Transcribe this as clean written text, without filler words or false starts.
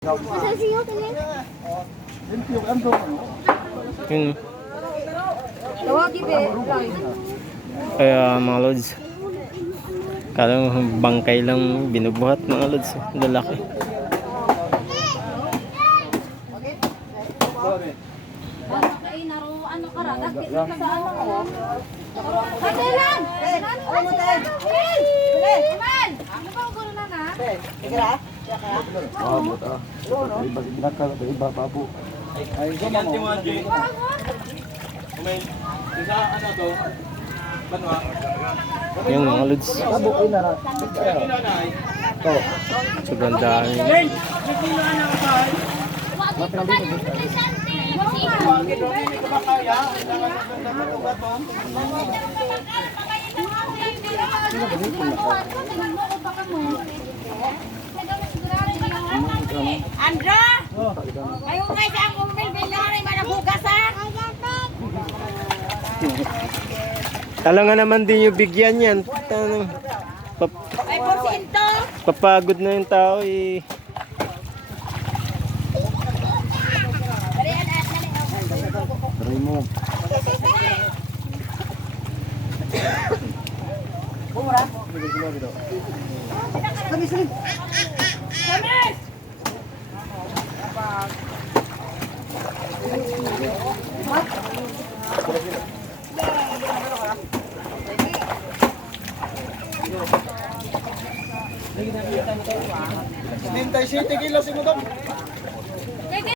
Yun. Kaya mga lods, kalang bangkay lang binubuhat mga lods, lalaki. Yung mga lods, sobrang dami. Andra! Ayaw nga sa akong bilbil-bilari manabugasan! Tala nga naman din yung bigyan yan. Ay, porsinto! Papagod na yung tao eh. Nintay 7 kilos mo to.